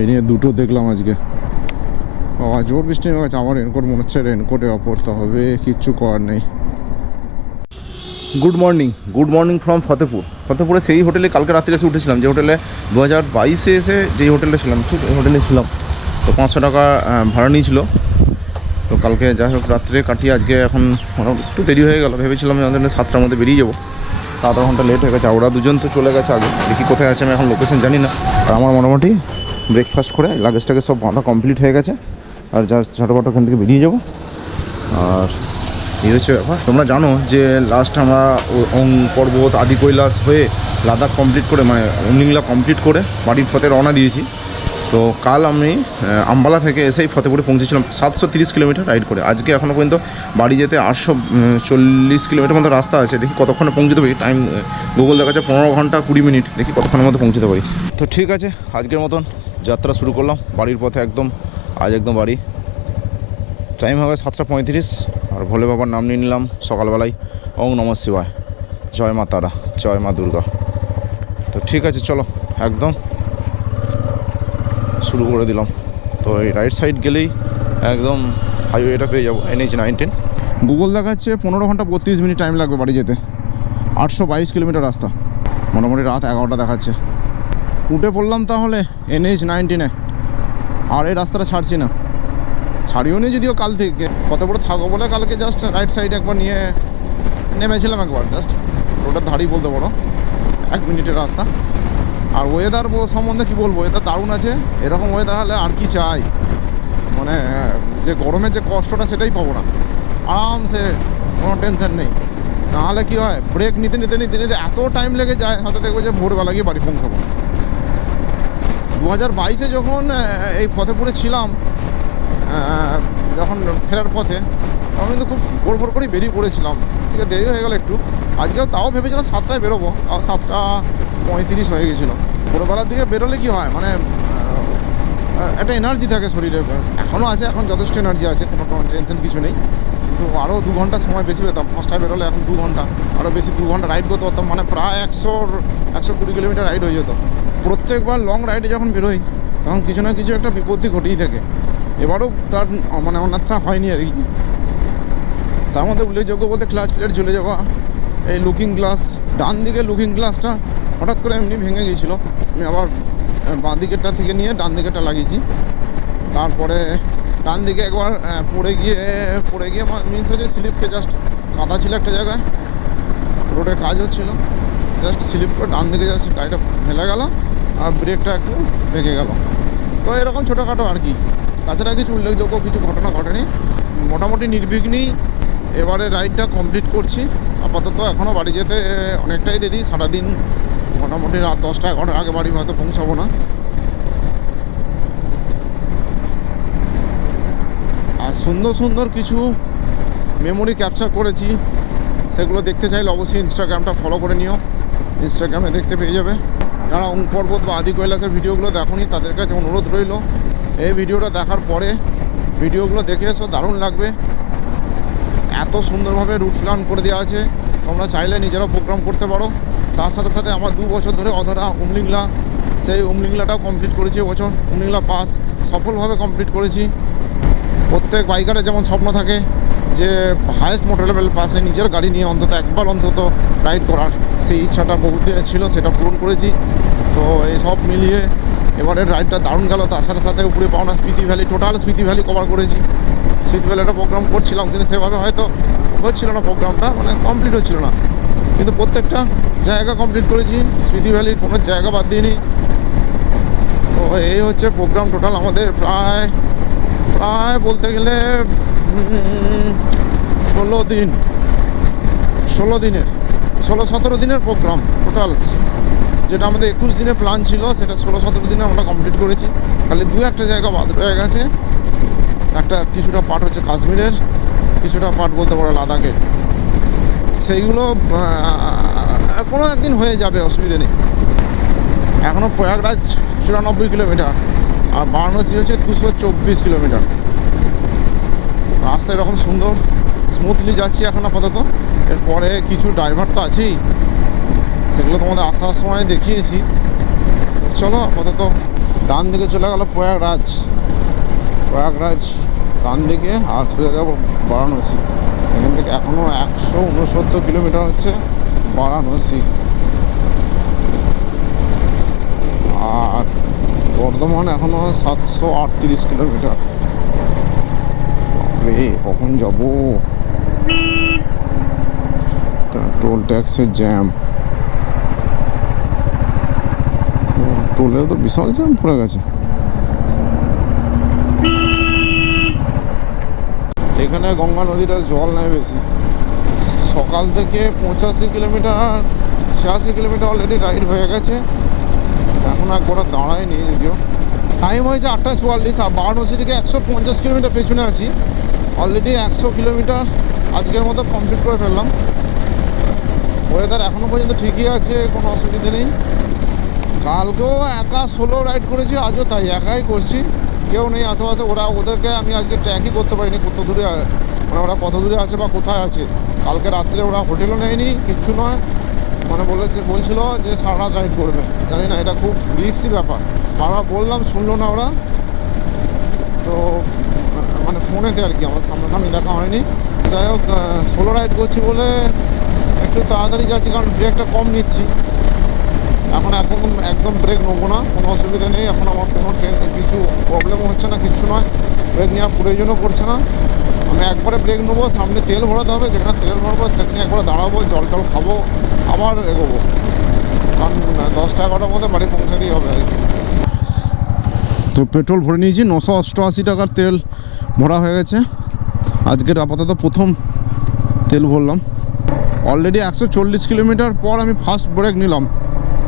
এই নিয়ে দুটো দেখলাম আজকে। বাবা জোর বৃষ্টি নেমে গেছে আমার রেনকোট মনে হচ্ছে রেনকোটে পড়তে হবে কিচ্ছু করার নেই। Good morning good morning from Fatehpur ফতেপুরে সেই হোটেলে কালকে রাত্রে এসে উঠেছিলাম। যে হোটেলে দু হাজার বাইশে এসে যেই হোটেলে ছিলাম ঠিক ওই হোটেলে ছিলাম। তো পাঁচশো টাকা ভাড়া নিয়েছিল। তো কালকে যাই হোক রাত্রে কাটিয়ে আজকে এখন মোটামুটি একটু দেরি হয়ে গেল। ভেবেছিলাম যে আমাদের সাতটার মধ্যে বেরিয়ে যাব। তা আধা ঘণ্টা লেট হয়ে গেছে। ওরা দুজন তো চলে গেছে আগে। দেখি কোথায় আছে আমি এখন লোকেশন জানি না। আর আমার মোটামুটি ব্রেকফাস্ট করে লাগেজটাকে সব বাঁধা কমপ্লিট হয়ে গেছে। আর যার ছোটোখাটো ওখান থেকে বেরিয়ে যাব। আর এই হচ্ছে ব্যাপার। তোমরা জানো যে লাস্ট আমরা ওং পর্বত আদি কৈলাস হয়ে লাদাখ কমপ্লিট করে মানে অমলিংলা কমপ্লিট করে বাড়ির পথে রওনা দিয়েছি। তো কাল আমি আম্বালা থেকে এসেই ফতেপুরে পৌঁছেছিলাম। সাতশো তিরিশ কিলোমিটার রাইড করে। আজকে এখনও পর্যন্ত বাড়ি যেতে আটশো চল্লিশ কিলোমিটার মতো রাস্তা আছে। দেখি কতক্ষণে পৌঁছতে পারি। টাইম গুগল দেখাচ্ছে পনেরো ঘণ্টা কুড়ি মিনিট। দেখি কতক্ষণের মধ্যে পৌঁছতে পারি। তো ঠিক আছে, আজকের মতন যাত্রা শুরু করলাম। বাড়ির পথে একদম, আজ একদম বাড়ি। টাইম হবে সাতটা পঁয়ত্রিশ। আর ভোলে বাবার নাম নিয়ে নিলাম সকালবেলায়। ওং নম শিবায়। জয় মা তারা, জয় মা দুর্গা। তো ঠিক আছে, চলো। একদম। শুরু করে দিলাম। তো এই রাইট সাইড গেলেই একদম হাইওয়েটা পেয়ে যাব এনএইচ নাইনটিন গুগল দেখাচ্ছে পনেরো ঘণ্টা বত্রিশ মিনিট টাইম লাগবে বাড়ি যেতে। আটশো বাইশ কিলোমিটার রাস্তা। মোটামুটি রাত এগারোটা দেখাচ্ছে। উঠে পড়লাম তাহলে এনএইচ নাইনটিনে আর এই রাস্তাটা ছাড়ছি না। ছাড়িও নি যদিও কাল থেকে। কত বড় থাকব বলে কালকে জাস্ট রাইট সাইড একবার নিয়ে নেমেছিলাম একবার জাস্ট রোডের ধারেই বলতে পারো। এক মিনিটের রাস্তা। আর ওয়েদার সম্বন্ধে কি বলব? ওয়েদার দারুণ আছে। এরকম ওয়েদার হলে আর কি চাই? মানে যে গরমের যে কষ্টটা সেটাই পাবো না। আরামসে, কোনো টেনশন নেই। নাহলে কী হয়? ব্রেক নিতে নিতে নিতে নিতে এত টাইম লেগে যায় হয়তো দেখব যে ভোরবেলা গিয়ে বাড়ি পৌঁছাবো। দু হাজার বাইশে যখন এই ফতেপুরে ছিলাম যখন ফেরার পথে, তখন কিন্তু খুব ভোর ভোর করেই বেরিয়ে পড়েছিলাম। ঠিক আছে, দেরি হয়ে গেল একটু। আজকেও তাও ভেবেছিলাম সাতটায় বেরোবো। তাও সাতটা পঁয়ত্রিশ হয়ে গেছিল। ভোরবেলার দিকে বেরোলে কি হয়? মানে একটা এনার্জি থাকে শরীরে। এখনও আছে, এখন যথেষ্ট এনার্জি আছে, কোনো টেনশন কিছু নেই। কিন্তু আরও দু ঘণ্টা সময় বেশি পেতাম। পাঁচটায় বেরোলে এখন দু ঘণ্টা। আরও বেশি দু ঘণ্টা রাইড করতে পারতাম মানে প্রায় একশো একশো কুড়ি কিলোমিটার রাইড হয়ে যেত। প্রত্যেকবার লং রাইডে যখন বেরোই, তখন কিছু না কিছু একটা বিপত্তি ঘটেই থাকে। এবারও তার মানে অন্যথা হয়নি আর কি। তার মধ্যে উল্লেখযোগ্য বলতে ক্লাচ প্লেট ঝুলে যাওয়া, এই লুকিং গ্লাস ডান দিকে লুকিং গ্লাসটা হঠাৎ করে এমনি ভেঙে গিয়েছিল। আমি আবার বাঁ দিকেরটা থেকে নিয়ে ডান দিকেরটা লাগিয়েছি। তারপরে ডান দিকে একবার পড়ে গিয়ে পড়ে গিয়ে মিনস হচ্ছে স্লিপকে জাস্ট কাদা ছিল একটা জায়গায়। রোডের কাজ হচ্ছিল। জাস্ট স্লিপ করে ডান দিকে জাস্ট গাড়িটা ফেলে গেল আর ব্রেকটা একটু ভেঙে গেল। তো এরকম ছোটোখাটো আর কি। তাছাড়া কিছু উল্লেখযোগ্য কিছু ঘটনা ঘটেনি। মোটামুটি নির্বিঘ্নেই এবারে রাইডটা কমপ্লিট করছি। আপাতত এখনও বাড়ি যেতে অনেকটাই দেরি। সারাদিন মোটামুটি রাত দশটা এগারোটার আগে বাড়ি হয়তো পৌঁছাবো না। আর সুন্দর সুন্দর কিছু মেমোরি ক্যাপচার করেছি। সেগুলো দেখতে চাইলে অবশ্যই ইনস্টাগ্রামটা ফলো করে নিও। ইনস্টাগ্রামে দেখতে পেয়ে যাবে। যারা অং পর্বত বা আদি কৈলাসের ভিডিওগুলো দেখোনি, তাদের কাছে অনুরোধ রইল, এই ভিডিওটা দেখার পরে ভিডিওগুলো দেখে এসো, দারুণ লাগবে। এত সুন্দরভাবে রুট প্ল্যান করে দেওয়া আছে। তোমরা চাইলে নিজেরাও প্রোগ্রাম করতে পারো। তার সাথে সাথে আমার দু বছর ধরে অধরা উমলিংলা। সেই উমলিংলাটাও কমপ্লিট করেছি বছর। উমলিংলা পাস সফলভাবে কমপ্লিট করেছি। প্রত্যেক বাইকারের যেমন স্বপ্ন থাকে যে হায়েস্ট মোটর লেভেল পাশে নিজের গাড়ি নিয়ে অন্তত একবার অন্তত রাইড করার। সেই ইচ্ছাটা বহুত দিনের ছিল, সেটা পূরণ করেছি। তো এই সব মিলিয়ে এবারের রাইডটা দারুণ গেল। তার সাথে সাথে উপরে পাওনা Spiti valley total Spiti valley cover করেছি। স্পিতি ভ্যালি একটা প্রোগ্রাম করছিলাম, কিন্তু সেভাবে হয়তো হচ্ছিল না প্রোগ্রামটা মানে কমপ্লিট হচ্ছিল না। কিন্তু প্রত্যেকটা জায়গা কমপ্লিট করেছি। স্মৃতি ভ্যালির কোনো জায়গা বাদ দিইনি। তো এই হচ্ছে প্রোগ্রাম টোটাল আমাদের প্রায় প্রায় বলতে গেলে ষোলো দিন, ষোলো দিনের, ষোলো সতেরো দিনের প্রোগ্রাম টোটাল যেটা আমাদের একুশ দিনের প্ল্যান ছিল, সেটা ষোলো সতেরো দিনে আমরা কমপ্লিট করেছি। খালি দু একটা জায়গা বাদ রয়ে গেছে। একটা কিছুটা পার্ট হচ্ছে কাশ্মীরের, কিছুটা পার্ট বলতে পারো লাদাখের। সেইগুলো কোনো একদিন হয়ে যাবে, অসুবিধে নেই। এখনও প্রয়াগরাজ চুরানব্বই কিলোমিটার, আর বারাণসী হচ্ছে দুশো চব্বিশ কিলোমিটার। রাস্তা এরকম সুন্দর স্মুথলি যাচ্ছি এখন আপাতত। এরপরে কিছু ড্রাইভার তো আছেই, সেগুলো তোমাদের আসার সময় দেখিয়েছি। চলো আপাতত ডান দিকে চলে গেল প্রয়াগরাজ। প্রয়াগরাজ ডান দিকে, আর সোজা যাব বারাণসী। এখান থেকে এখনও একশো উনসত্তর কিলোমিটার হচ্ছে বারাণসী। আর বর্ধমান এখনও সাতশো আটত্রিশ কিলোমিটার। রে কখন যাব? টোল ট্যাক্সের জ্যাম। টোলে তো বিশাল জ্যাম পড়ে গেছে। এখানে গঙ্গা নদীটার জল নেয় বেশি। সকাল থেকে পঁচাশি কিলোমিটার, ছিয়াশি কিলোমিটার অলরেডি রাইড হয়ে গেছে। এখন এক গোটা দাঁড়ায়নি যদিও। টাইম হয়েছে আটটা চুয়াল্লিশ, আর বারাণসী থেকে একশো পঞ্চাশ কিলোমিটার পেছনে আছি। অলরেডি একশো কিলোমিটার আজকের মতো কমপ্লিট করে ফেললাম। ওয়েদার এখনও পর্যন্ত ঠিকই আছে, কোনো অসুবিধে নেই। কালকেও একা সোলো রাইড করেছি, আজও তাই, একাই করছি। কেউ নেই আশেপাশে। ওরা ওদেরকে আমি আজকে ট্র্যাকই করতে পারিনি কত দূরে মানে ওরা কত দূরে আছে বা কোথায় আছে। কালকে রাত্রে ওরা হোটেলও নেয়নি, কিচ্ছু নয়। মানে বলেছে বলছিল যে সারা রাত রাইড করবে। জানি না, এটা খুব রিক্সি ব্যাপার। বারবার বললাম, শুনলো না ওরা। তো মানে ফোনেতে আর কি, আমার সামনাসামনি দেখা হয়নি। যাই হোক সোলো রাইড করছি বলে একটু তাড়াতাড়ি যাচ্ছি, কারণ ব্রেকটা কম নিচ্ছি। এখন এখন একদম ব্রেক নেব না, কোনো অসুবিধা নেই। এখন আমার কোনো কিছু প্রবলেমও হচ্ছে না কিচ্ছু নয়। ব্রেক নেওয়ার প্রয়োজনও পড়ছে না। আমি একবারে ব্রেক নেব, সামনে তেল ভরাতে হবে, যেখানে তেল ভরবো, সেখানে একবারে দাঁড়াবো, জল টল খাব, আবার এগোবো। কারণ দশটা এগারোটার মধ্যে বাড়ি পৌঁছাতেই হবে আর কি। তো পেট্রোল ভরে নিয়েছি, নশো অষ্টআশি টাকার তেল ভরা হয়ে গেছে। আজকের আপাতত প্রথম তেল ভরলাম। অলরেডি একশো চল্লিশ কিলোমিটার পর আমি ফার্স্ট ব্রেক নিলাম।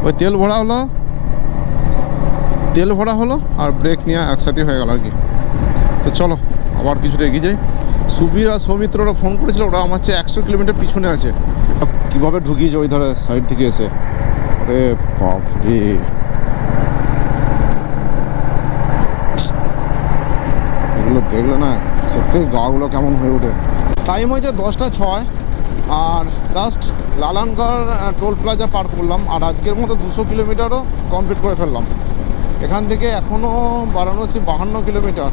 ওই তেল ভরা হলো। তেল ভরা হলো আর ব্রেক নিয়ে একসাথে হয়ে গেল আর কি। তো চলো, আবার কিছুটা এগিয়ে যাই। সুবীর আর সৌমিত্ররা ফোন করেছিল, ওরা আমার চেয়ে একশো কিলোমিটার পিছনে আছে। কীভাবে ঢুকিয়েছে ওই ধারে সাইড থেকে এসে? রে বাপ এগুলো দেখলে না সত্যি গাগুলো কেমন হয়ে ওঠে। টাইম হয়েছে দশটা ছয়, আর জাস্ট লালানগড় টোল প্লাজা পার করলাম আর আজকের মতো দুশো কিলোমিটারও কমপ্লিট করে ফেললাম। এখান থেকে এখনও বারাণসী বাহান্ন কিলোমিটার,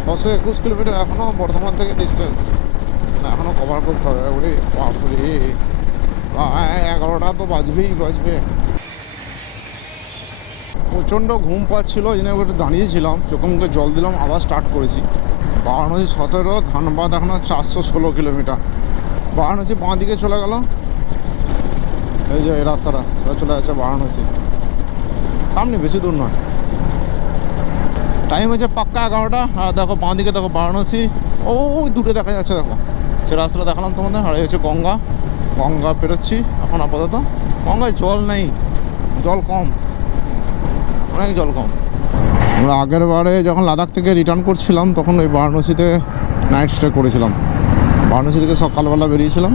ছশো একুশ কিলোমিটার এখনও বর্ধমান থেকে ডিস্টেন্স না এখনও কভার করতে হবে। ওরে বাপরে এগারোটা তো বাজবেই, বাজবে। প্রচণ্ড ঘুম পাচ্ছিল, এই জন্য একটু দাঁড়িয়েছিলাম, চোখে মুখে জল দিলাম, আবার স্টার্ট করেছি। বারাণসী সতেরো, ধানবাদ এখনও চারশো ষোলো কিলোমিটার। বারাণসী বাঁ দিকে চলে গেল এই যে এই রাস্তাটা, সেটা চলে যাচ্ছে বারাণসী। সামনে বেশি দূর নয়। টাইম হচ্ছে পাক্কা এগারোটা, আর দেখো বাঁ দিকে দেখো বারাণসী। ওই দূরে দেখা যাচ্ছে দেখো। সে রাস্তাটা দেখালাম তোমাদের, আর এই হচ্ছে গঙ্গা। গঙ্গা পেরোচ্ছি, এখন আপাতত। গঙ্গায় জল নেই, জল কম। অনেক জল কম। আমরা আগের বারে যখন লাদাখ থেকে রিটার্ন করছিলাম, তখন ওই বারাণসীতে নাইট স্টে করেছিলাম। বারাণসী থেকে সকালবেলা বেরিয়েছিলাম।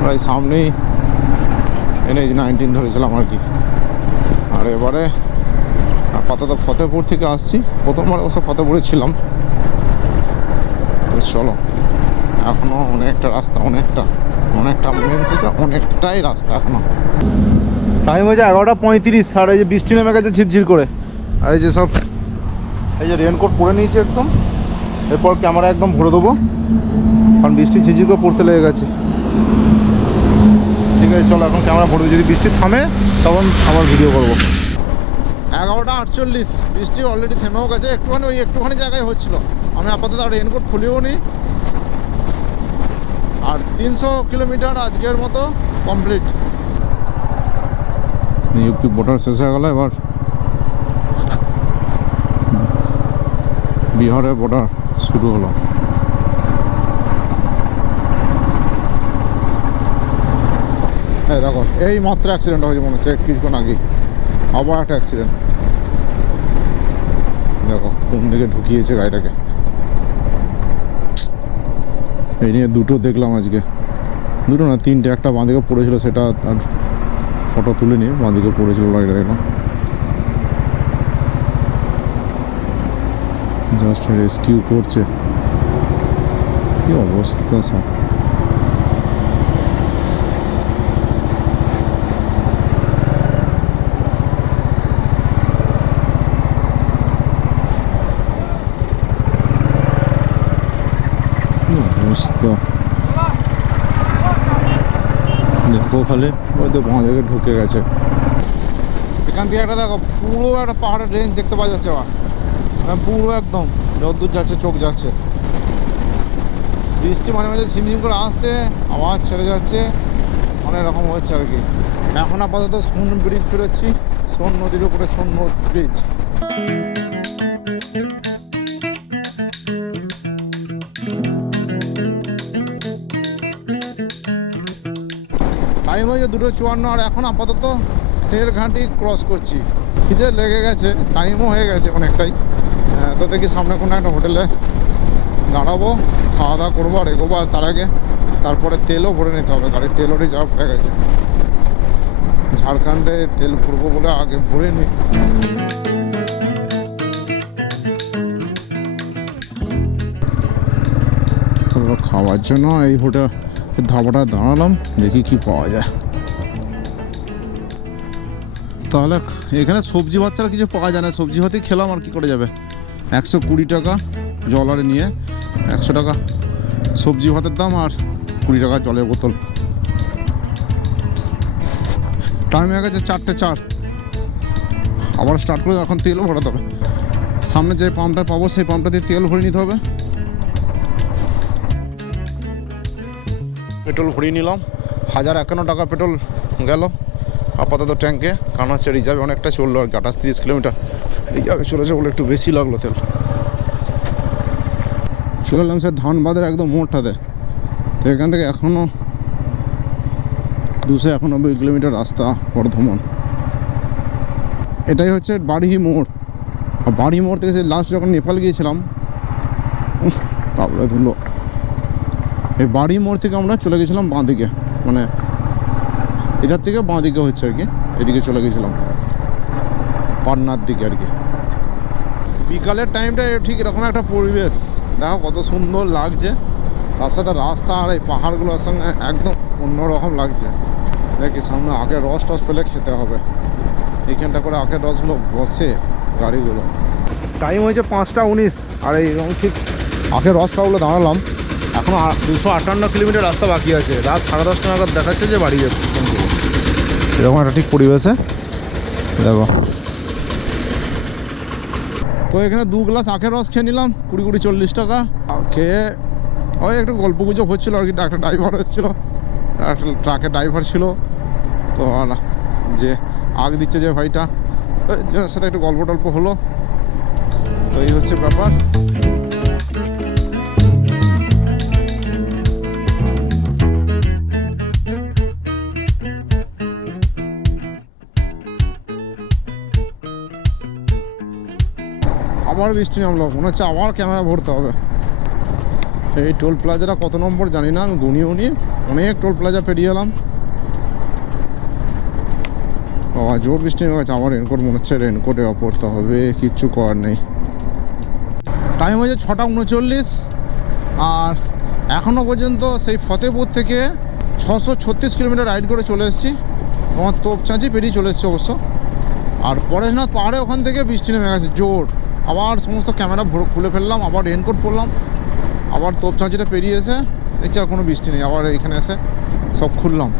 প্রায় সামনেই এনএইচ নাইনটিন ধরেছিলাম আর কি। আর এবারে আপাতত ফতেপুর থেকে আসছি। প্রথমবার অবশ্য ফতেপুরে ছিলাম। চলো এখনও অনেকটা রাস্তা, অনেকটা অনেকটা মেন অনেকটাই রাস্তা এখনও টাইম হয়েছে এগারোটা পঁয়ত্রিশ, আর এই যে বৃষ্টি নেমে গেছে ঝিরঝির করে। আর এই যে সব, এই যে রেনকোট পরে নিয়েছি একদম। এরপর ক্যামেরা একদম ভরে দেবো। কারণ বৃষ্টি ঝিরঝির করে পড়তে লেগে গেছে। ঠিক আছে চলো এখন ক্যামেরা দিই। যদি বৃষ্টি থামে তখন আবার ভিডিও করব। এগারোটা আটচল্লিশ বৃষ্টি অলরেডি থেমেও গেছে একটুখানি ওই একটুখানি জায়গায় হচ্ছিল। আমি আপাতত আর রেনকোট খুলিও নি। আর তিনশো কিলোমিটার আজকের মতো কমপ্লিট ইউপি বর্ডার শেষ হয়ে গেল এবার। বিহারের বর্ডার শুরু হলো। এই দেখো, এই মাত্র অ্যাক্সিডেন্ট হয়েছে মনে হচ্ছে, কিছুক্ষণ আগে আবার একটা অ্যাক্সিডেন্ট দেখো কোন দিকে ঢুকিয়েছে গাড়িটাকে। এই নিয়ে দুটো দেখলাম আজকে। দুটো না, তিনটে, একটা বাঁদিকে পড়েছিল, সেটা তার ফটো তুলে নিয়ে বাঁদিকে পড়েছিল গাড়িটা, দেখলাম। জাস্ট রেস্কিউ করছে। কি অবস্থা সব খালি ওই তো বাঁ দিকে ঢুকে গেছে। এখান থেকে একটা দেখো, পুরো একটা পাহাড়ের রেঞ্জ দেখতে পাওয়া যাচ্ছে আবার মানে পুরো একদম যদ্দূর যাচ্ছে, চোখ যাচ্ছে। বৃষ্টি মাঝে মাঝে ঝিমঝিম করে আসছে আওয়াজ ছেড়ে যাচ্ছে, অনেক রকম হচ্ছে আর কি। এখন আপাতত সোন ব্রিজ ফিরেছি, সোন নদীর উপরে, সোন ব্রিজ হয়েছে দুটো চুয়ান্ন, আর এখন আপাতত শের ঘাঁটি ক্রস করছি। খিদে লেগে গেছে টাইমও হয়ে গেছে অনেকটাই। তো দেখি সামনে কোনো একটা হোটেলে দাঁড়াবো, খাওয়া দাওয়া করব, আর এগোবো, আর তার আগে তারপরে তেলও ভরে নিতে হবে। গাড়ির তেলও রিজার্ভ হয়ে গেছে। ঝাড়খণ্ডে তেল ভরবো বলে আগে ভরে নিই খাওয়ার জন্য এই হোটেল ধাবাটা দাঁড়ালাম, দেখি কি পাওয়া যায়। তাহলে এখানে সবজি বাচ্চারা কিছু পাওয়া যায় না। সবজি ভাতেই খেলাম আর কি করে যাবে? একশো কুড়ি টাকা জল আরে নিয়ে একশো টাকা সবজি ভাতের দাম আর কুড়ি টাকা জলের বোতল। টাইম হয়ে গেছে চারটে চার। আবার স্টার্ট করে এখন তেল ভরাতে হবে। সামনে যে পাম্পটা পাবো, সেই পাম্পটা দিয়ে তেল ভরে নিতে হবে। পেট্রোল ভরিয়ে নিলাম। হাজার একান্ন টাকা পেট্রোল গেল। আপাতত ট্যাঙ্কে কারণ হচ্ছে রিজার্ভে অনেকটা চলল আর কি, আঠাশ তিরিশ কিলোমিটার। রিজার্ভে চলেছে বলে একটু বেশি লাগল তেল। চলে এলাম সে ধানবাদের একদম মোড়টাতে। তো এখান থেকে এখনও দুশো একানব্বই কিলোমিটার রাস্তা বর্ধমান। এটাই হচ্ছে বাড়ি মোড়। আর বাড়ি মোড় থেকে সে লাস্ট যখন নেপাল গিয়েছিলাম তারপরে ধুলো। এই বাড়ি মোড় থেকে আমরা চলে গেছিলাম বাঁ দিকে মানে এধার থেকে বাঁ দিকে হচ্ছে আর কি। এদিকে চলে গেছিলাম। পাটনার দিকে আর কি। বিকালের টাইমটা ঠিক এরকম একটা পরিবেশ। দেখো কত সুন্দর লাগছে। তার সাথে রাস্তা আর এই পাহাড়গুলোর সঙ্গে একদম অন্যরকম লাগছে। দেখি সামনে আগে রস টস পেলে খেতে হবে। এইখানটা করে আখের রসগুলো বসে গাড়িগুলো। টাইম হয়েছে পাঁচটা উনিশ। আর এইরকম ঠিক আখের রস খাওয়াগুলো দাঁড়ালাম। এখন দুশো আটান্ন কিলোমিটার রাস্তা বাকি আছে। রাত সাড়ে দশটা নাগাদ দেখাচ্ছে যে বাড়ি যাবে এরকম একটা ঠিক পরিবেশে দেখো। তো এখানে দু গ্লাস আখের রস খেয়ে নিলাম, কুড়ি কুড়ি চল্লিশ টাকা। খেয়ে ওই একটু গল্প গুজব হচ্ছিল আর কি একটা ড্রাইভার এসেছিল। একটা ট্রাকের ড্রাইভার ছিল। তো যে আগ দিচ্ছে যে ভাইটা সাথে একটু গল্প টল্প হলো। তো এই হচ্ছে ব্যাপার। আবার বৃষ্টি নামলো, মনে হচ্ছে আবার ক্যামেরা ভরতে হবে। এই টোল প্লাজাটা কত নম্বর জানি না আমি গুনিও নি, অনেক টোল প্লাজা পেরিয়ে এলাম। বাবা, জোর বৃষ্টি নেমে গেছে আমার রেনকোট মনে হচ্ছে রেনকোটে পড়তে হবে, কিচ্ছু করার নেই। টাইম হয়েছে ছটা উনচল্লিশ, আর এখনও পর্যন্ত সেই ফতেপুর থেকে ছশো ছত্রিশ কিলোমিটার রাইড করে চলে এসেছি। তোমার তোপচাঁচি পেরিয়ে চলে এসেছি অবশ্য। আর পরেশনাথ পাহাড়ে ওখান থেকে বৃষ্টি নেমে গেছে, জোর। আবার সমস্ত ক্যামেরা খুলে ফেললাম, আবার রেনকোট পরলাম, আবার তোপচাঁচিটা পেরিয়ে এসে দেখছি আর কোনো বৃষ্টি নেই, আবার এখানে এসে সব খুললাম।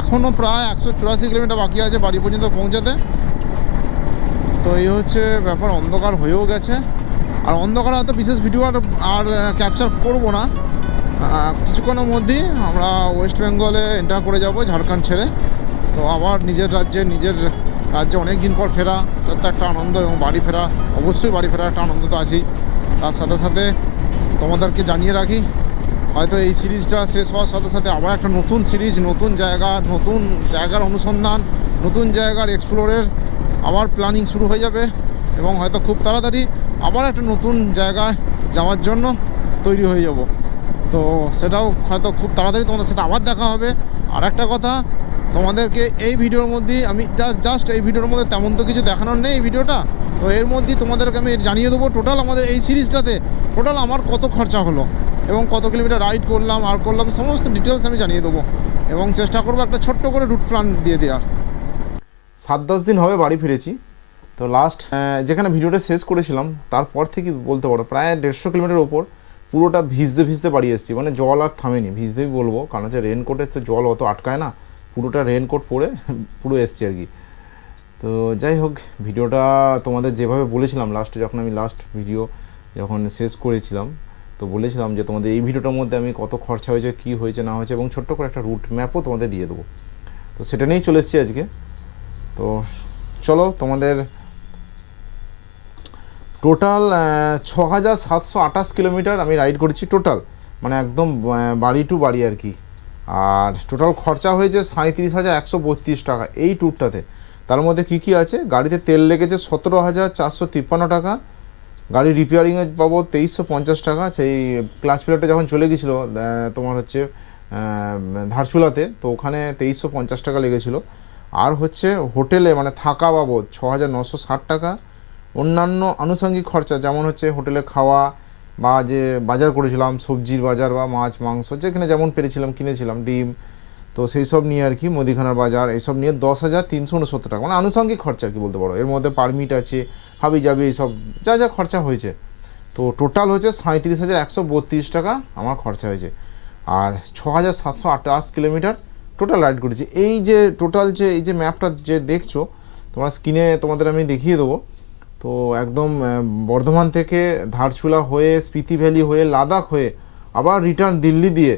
এখনও প্রায় একশো চুরাশি কিলোমিটার বাকি আছে বাড়ি পর্যন্ত পৌঁছাতে। তো এই হচ্ছে ব্যাপার, অন্ধকার হয়েও গেছে। আর অন্ধকার হয়তো বিশেষ ভিডিও আর আর ক্যাপচার করব না। কিছুক্ষণের মধ্যেই আমরা ওয়েস্ট বেঙ্গলে এন্টার করে যাব ঝাড়খণ্ড ছেড়ে। তো আবার নিজের রাজ্যে নিজের রাজ্যে অনেক দিন পর ফেরা, সে তো একটা আনন্দ এবং বাড়ি ফেরা, অবশ্যই বাড়ি ফেরা একটা আনন্দ তো আছেই। তার সাথে সাথে তোমাদেরকে জানিয়ে রাখি, হয়তো এই সিরিজটা শেষ হওয়ার সাথে সাথে আবার একটা নতুন সিরিজ, নতুন জায়গা, নতুন জায়গার অনুসন্ধান, নতুন জায়গার এক্সপ্লোরের আবার প্ল্যানিং শুরু হয়ে যাবে এবং হয়তো খুব তাড়াতাড়ি আবার একটা নতুন জায়গায় যাওয়ার জন্য তৈরি হয়ে যাব। তো সেটাও হয়তো খুব তাড়াতাড়ি তোমাদের সাথে আবার দেখা হবে। আর একটা কথা তোমাদেরকে এই ভিডিওর মধ্যেই আমি জাস্ট এই ভিডিওর মধ্যে তেমন তো কিছু দেখানোর নেই এই ভিডিওটা। তো এর মধ্যেই তোমাদেরকে আমি জানিয়ে দেবো টোটাল আমাদের এই সিরিজটাতে টোটাল আমার কত খরচা হলো এবং কত কিলোমিটার রাইড করলাম, আর করলাম, সমস্ত ডিটেলস আমি জানিয়ে দেবো। এবং চেষ্টা করব একটা ছোট্ট করে রুট প্ল্যান দিয়ে দেওয়ার। সাত দশ দিন হবে বাড়ি ফিরেছি। তো লাস্ট যেখানে ভিডিওটা শেষ করেছিলাম, তারপর থেকে বলতে পারো প্রায় দেড়শো কিলোমিটার ওপর পুরোটা ভিজতে ভিজতে বাড়ি এসেছি। মানে জল আর থামেনি, ভিজতেই বলব। কারণ হচ্ছে রেনকোটের তো জল অত আটকায় না। পুরোটা রেনকোট পরে পুরো এসছি আর কি। তো যাই হোক, ভিডিওটা তোমাদের যেভাবে বলেছিলাম লাস্টে যখন আমি লাস্ট ভিডিও যখন শেষ করেছিলাম, তো বলেছিলাম যে তোমাদের এই ভিডিওটার মধ্যে আমি কত খরচা হয়েছে, কী হয়েছে, না হয়েছে, এবং ছোট্ট করে একটা রুট ম্যাপও তোমাদের দিয়ে দেবো। তো সেটা নিয়েই চলে এসেছি আজকে। তো চলো তোমাদের টোটাল ছ হাজার সাতশো আঠাশ কিলোমিটার আমি রাইড করেছি টোটাল মানে একদম বাড়ি টু বাড়ি আর কি। আর টোটাল খরচা হয়েছে সাঁত্রিশ হাজার একশো বত্রিশ টাকা এই ট্যুরটাতে তার মধ্যে কী কী আছে? গাড়িতে তেল লেগেছে সতেরো হাজার চারশো তিপ্পান্ন টাকা। গাড়ি রিপেয়ারিংয়ে পাবো তেইশশো পঞ্চাশ টাকা। সেই ক্লাস পিরিয়ডটা যখন চলে গেছিল তোমার হচ্ছে ধারচুলাতে তো ওখানে তেইশশো পঞ্চাশ টাকা লেগেছিলো। আর হচ্ছে হোটেলে মানে থাকা বাবদ ছ হাজার নশো ষাট টাকা। অন্যান্য আনুষঙ্গিক খরচা যেমন হচ্ছে হোটেলে খাওয়া বা যে বাজার করেছিলাম, সবজির বাজার বা মাছ, মাংস, যেখানে যেমন পেরেছিলাম, কিনেছিলাম, ডিম। তো সেই সব নিয়ে আর কি, মুদিখানার বাজার এইসব নিয়ে দশ হাজার তিনশো উনসত্তর টাকা। মানে আনুষঙ্গিক খরচা আর কি বলতে পারো। এর মধ্যে পারমিট আছে, হাবি যাবি এইসব যা যা খরচা হয়েছে। তো টোটাল হচ্ছে সাঁত্রিশ হাজার একশো বত্রিশ টাকা আমার খরচা হয়েছে। আর ছ হাজার সাতশো আটাশ কিলোমিটার টোটাল রাইড করেছি। এই যে টোটাল যে, এই যে ম্যাপটা যে দেখছ, তোমার স্ক্রিনে তোমাদের আমি দেখিয়ে দেবো। তো একদম বর্ধমান থেকে ধারচুলা হয়ে, স্পিতি ভ্যালি হয়ে, লাদাখ হয়ে আবার রিটার্ন দিল্লি দিয়ে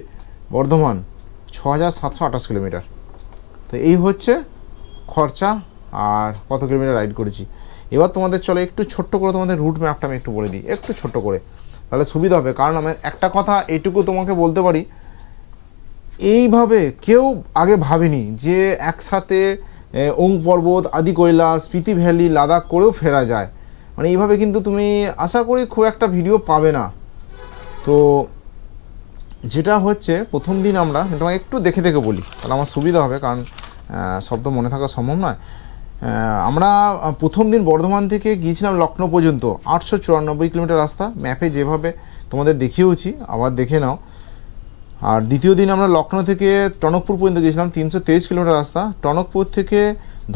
বর্ধমান ছ হাজার সাতশো আঠাশ কিলোমিটার। তো এই হচ্ছে খরচা আর কত কিলোমিটার রাইড করেছি। এবার তোমাদের চলে একটু ছোট্ট করে তোমাদের রুট ম্যাপটা আমি একটু বলে দিই, একটু ছোট্ট করে। তাহলে সুবিধা হবে, কারণ আমি একটা কথা এটুকু তোমাকে বলতে পারি, এইভাবে কেউ আগে ভাবেনি যে একসাথে ওং পর্বত আদি কৈলাস স্পিতি ভ্যালি, লাদাখ করেও ফেরা যায়। মানে এইভাবে কিন্তু তুমি আশা করি খুব একটা ভিডিও পাবে না। তো যেটা হচ্ছে, প্রথম দিন আমরা তোমাকে একটু দেখে দেখে বলি, তাহলে আমার সুবিধা হবে, কারণ তো মনে থাকা সম্ভব নয়। আমরা প্রথম দিন বর্ধমান থেকে গিয়েছিলাম লখনৌ পর্যন্ত, আটশো চুরানব্বই কিলোমিটার রাস্তা, ম্যাপে যেভাবে তোমাদের দেখিয়েওছি, আবার দেখে নাও। আর দ্বিতীয় দিন আমরা লখনৌ থেকে টনকপুর পর্যন্ত গিয়েছিলাম, তিনশো তেইশ কিলোমিটার রাস্তা। টনকপুর থেকে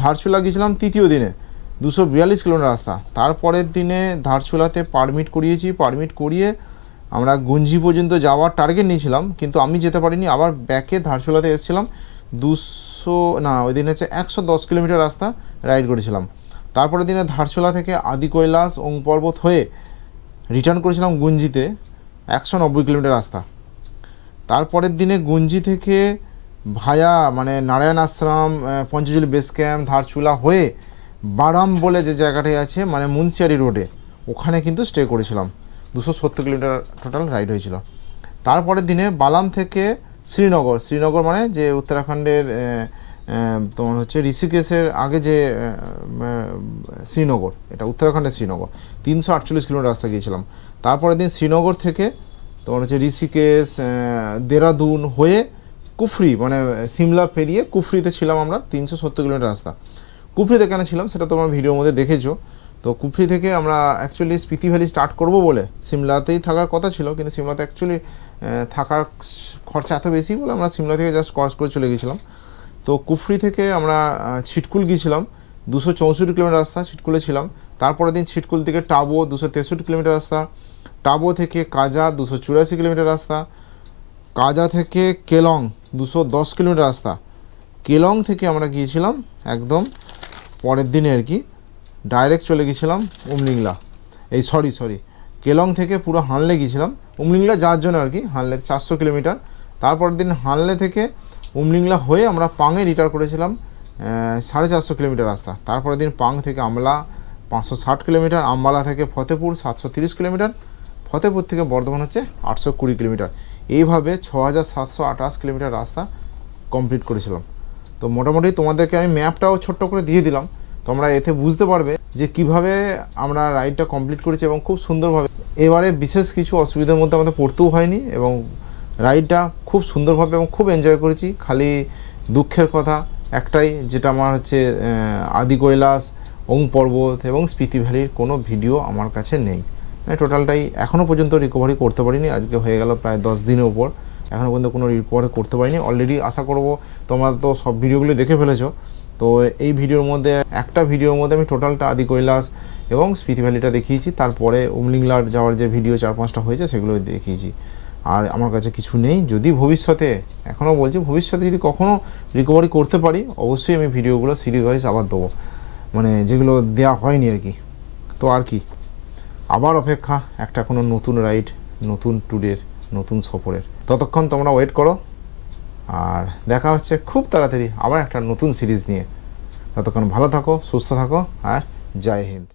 ধারচুলা গিয়েছিলাম তৃতীয় দিনে, দুশো বিয়াল্লিশ কিলোমিটার রাস্তা। তারপরের দিনে ধারচুলাতে পারমিট করিয়েছি, পারমিট করিয়ে আমরা গুঞ্জি পর্যন্ত যাওয়ার টার্গেট নিয়েছিলাম, কিন্তু আমি যেতে পারিনি। আবার ব্যাকে ধারচুলাতে এসেছিলাম, দুশো, না, ওই দিন হচ্ছে একশো দশ কিলোমিটার রাস্তা রাইড করেছিলাম। তারপরের দিনে ধারচুলা থেকে আদি কৈলাস ওং পর্বত হয়ে রিটার্ন করেছিলাম গুঞ্জিতে, একশো নব্বই কিলোমিটার রাস্তা। তারপরের দিনে গুঞ্জি থেকে ভায়া মানে নারায়ণ আশ্রম পঞ্চজলি বেস ক্যাম্প ধারচুলা হয়ে বারাম বলে যে জায়গাটাই আছে মানে মুন্সিয়ারি রোডে, ওখানে কিন্তু স্টে করেছিলাম। দুশো সত্তর কিলোমিটার টোটাল রাইড হয়েছিল। তারপরের দিনে বালাম থেকে শ্রীনগর শ্রীনগর মানে যে উত্তরাখণ্ডের তোমার হচ্ছে ঋষিকেশের আগে যে শ্রীনগর, এটা উত্তরাখণ্ডের শ্রীনগর। তিনশো আটচল্লিশ কিলোমিটার রাস্তা গিয়েছিলাম। তারপরের দিন শ্রীনগর থেকে তোমার হচ্ছে ঋষিকেশ দেরাদুন হয়ে কুফরি মানে সিমলা পেরিয়ে কুফরিতে ছিলাম আমরা তিনশো সত্তর কিলোমিটার রাস্তা। কুফরিতে কেন ছিলাম সেটা তোমার ভিডিওর মধ্যে দেখেছ। তো কুফরি থেকে আমরা অ্যাকচুয়ালি স্পিতি ভ্যালি স্টার্ট করব বলে। সিমলাতেই থাকার কথা ছিল, কিন্তু সিমলাতে অ্যাকচুয়ালি থাকার খরচা এত বেশি বলে আমরা সিমলা থেকে জাস্ট ক্রস করে চলে গেছিলাম। তো কুফরি থেকে আমরা ছিটকুল গিয়েছিলাম। দুশো চৌষট্টি কিলোমিটার রাস্তা ছিটকুলে ছিলাম। তারপরের দিন ছিটকুল থেকে টাবো দুশো তেষট্টি কিলোমিটার রাস্তা, টাবো থেকে কাজা দুশো চুরাশি কিলোমিটার রাস্তা, কাজা থেকে কেলং দুশো দশ কিলোমিটার রাস্তা। কেলং থেকে আমরা গিয়েছিলাম একদম পরের দিনে আর কি, ডাইরেক্ট চলে গেছিলাম উমলিংলা। এই সরি সরি, কেলং থেকে পুরো হানলে গিয়েছিলাম। উমলিংলা যাওয়ার জন্য আর কি, হানলে চারশো কিলোমিটার। তারপরের দিন হানলে থেকে উমলিংলা হয়ে আমরা পাঙে রিটার করেছিলাম সাড়ে চারশো কিলোমিটার রাস্তা। তারপরের দিন পাং থেকে আমলা পাঁচশো ষাট কিলোমিটার, আম্বালা থেকে ফতেপুর, সাতশো তিরিশ কিলোমিটার, ফতেপুর থেকে বর্ধমান হচ্ছে আটশো কুড়ি কিলোমিটার। এইভাবে ছ হাজার সাতশো আঠাশ কিলোমিটার রাস্তা কমপ্লিট করেছিলাম। তো মোটামুটি তোমাদেরকে আমি ম্যাপটাও ছোট্ট করে দিয়ে দিলাম। তোমরা এতে বুঝতে পারবে যে কীভাবে আমরা রাইডটা কমপ্লিট করেছি এবং খুব সুন্দরভাবে। এবারে বিশেষ কিছু অসুবিধার মধ্যে আমাদের পড়তেও হয়নি এবং রাইডটা খুব সুন্দরভাবে এবং খুব এনজয় করেছি। খালি দুঃখের কথা, একটাই যেটা আমার হচ্ছে আদি কৈলাস ওং পর্বত এবং স্পিতি ভ্যালির কোনো ভিডিও আমার কাছে নেই। টোটালটাই এখনও পর্যন্ত রিকভারি করতে পারিনি। আজকে হয়ে গেল প্রায় দশ দিনের উপর। এখনও পর্যন্ত কোনো রিকভারি করতে পারিনি। অলরেডি আশা করব তোমরা তো সব ভিডিওগুলো দেখে ফেলেছো। তো এই ভিডিওর মধ্যে, একটা ভিডিওর মধ্যে আমি টোটালটা আদি কৈলাস এবং স্পিতি ভ্যালিটা দেখিয়েছি। তারপরে উমলিংলার যাওয়ার যে ভিডিও চার পাঁচটা হয়েছে, সেগুলো দেখিয়েছি। আর আমার কাছে কিছু নেই। যদি ভবিষ্যতে এখনও বলছি, ভবিষ্যতে যদি কখনও রিকভারি করতে পারি, অবশ্যই আমি ভিডিওগুলো সিরিজ ওয়াইজ আবার দেবো। মানে যেগুলো দেওয়া হয়নি আর কি। তো আর কি। আবার অপেক্ষা, একটা কোনো নতুন রাইড নতুন ট্যুরের নতুন সফরের। ততক্ষণ তোমরা ওয়েট করো। আর দেখা হচ্ছে খুব তাড়াতাড়ি আবার একটা নতুন সিরিজ নিয়ে। ততক্ষণ ভালো থাকো, সুস্থ থাকো, আর জয় হিন্দ।